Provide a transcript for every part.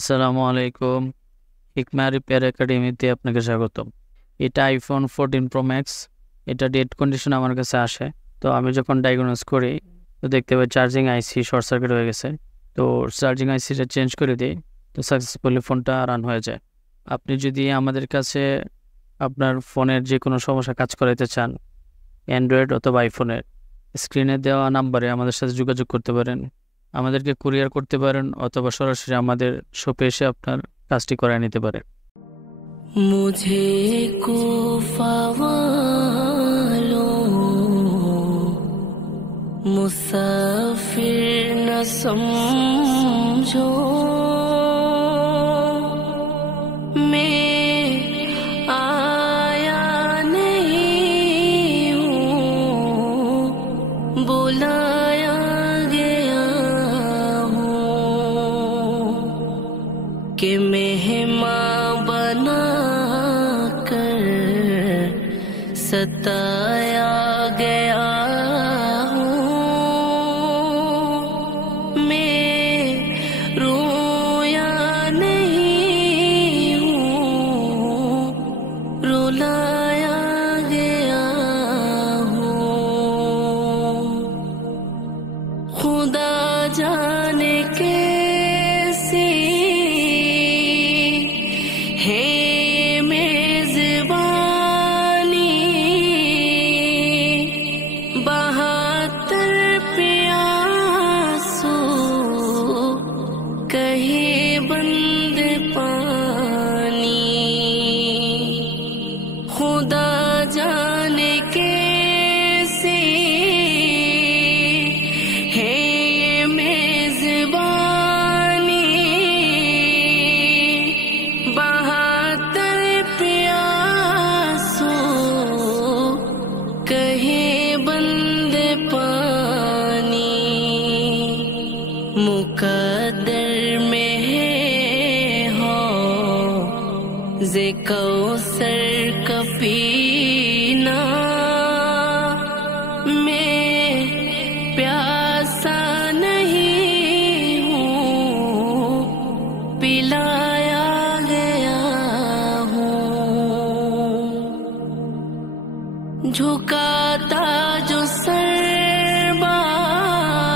আসসালামু আলাইকুম। হিকমা রিপেয়ার একাডেমিতে আপনাকে স্বাগতম। এটা আইফোন 14 প্রো ম্যাক্স। এটা ডেড কন্ডিশন আমার কাছে আসে। তো আমি যখন ডায়াগনোজ করি তো দেখতে পাই চার্জিং আইসি শর্ট সার্কিট হয়ে গেছে। তো চার্জিং আইসিটা চেঞ্জ করে দিই, তো সাকসেসফুলি ফোনটা রান হয়ে যায়। আপনি যদি আমাদের কাছে আপনার ফোনের যে কোনো সমস্যা কাজ করাতে চান, অ্যান্ড্রয়েড অথবা আইফোনের, স্ক্রিনে দেওয়া নাম্বারে আমাদের সাথে যোগাযোগ করতে পারেন। আমাদেরকে কুরিয়ার করতে পারেন অথবা সরাসরি আমাদের শপে এসে আপনার কাজটি করায় নিতে পারেন। मुझे कोफा वालों मुसाफिर न समझो, मैं आया नहीं हूँ, बुलाया गया हूँ कि मेहमान बना कर सताया गया हूँ। मैं रोया नहीं हूँ, रुलाया गया हूँ। खुदा जाने कैसी है मेज़बानी, बहत्तर प्यासों कहे बंद पानी। खुदा जाने कैसे है मेज़बानी, बहत्तर प्यासों कहे बंद पानी। मुकद्दर में है हो ज़े कौसर का पीना, मैं प्यासा नहीं हूँ, पिलाया गया हूँ। झुकाता जो सर बारेगा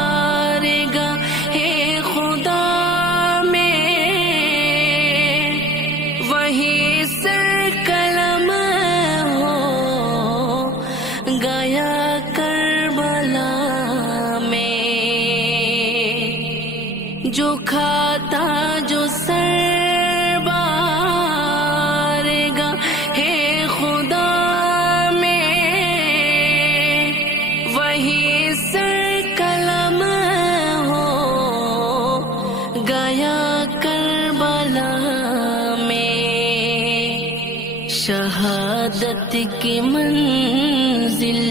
है खुदा में, वही सर कलम हो गया करबला में। जो खाता जो सर बारेगा है खुदा में, वही सर कलम हो गया करबला में। शहादत की मंजिल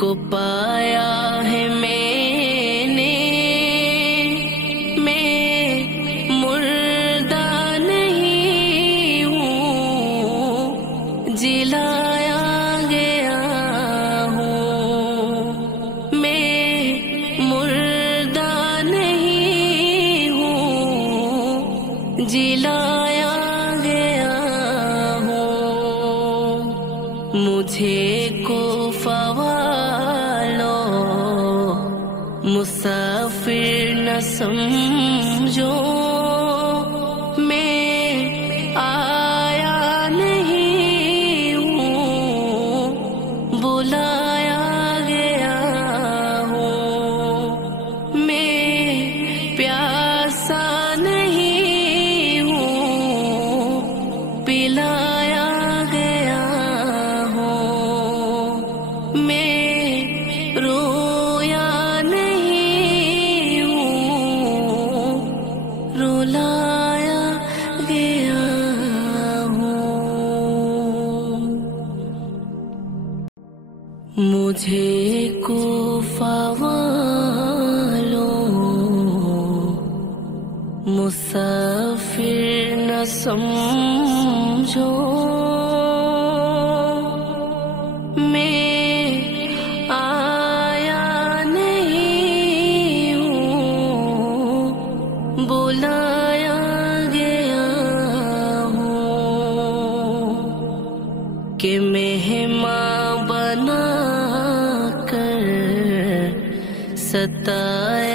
को पाया है मैंने, मैं मुर्दा नहीं हूँ, जिलाया गया हूँ। मैं मुर्दा नहीं हूँ, जिलाया गया हूँ। मुझे कोफा वालों मुसाफिर न समझो, मैं आया नहीं हूँ, बुलाया गया हूँ। मैं प्यासा नहीं हूँ, पिलाया गया हूँ। मैं रोया नहीं हूँ, रुलाया गया हूँ। मुझे कोफा वालों मुसाफिर न समझो, मैं आया नहीं हूँ, बोल बुलाया गया हूँ कि मेहमान बना कर सताया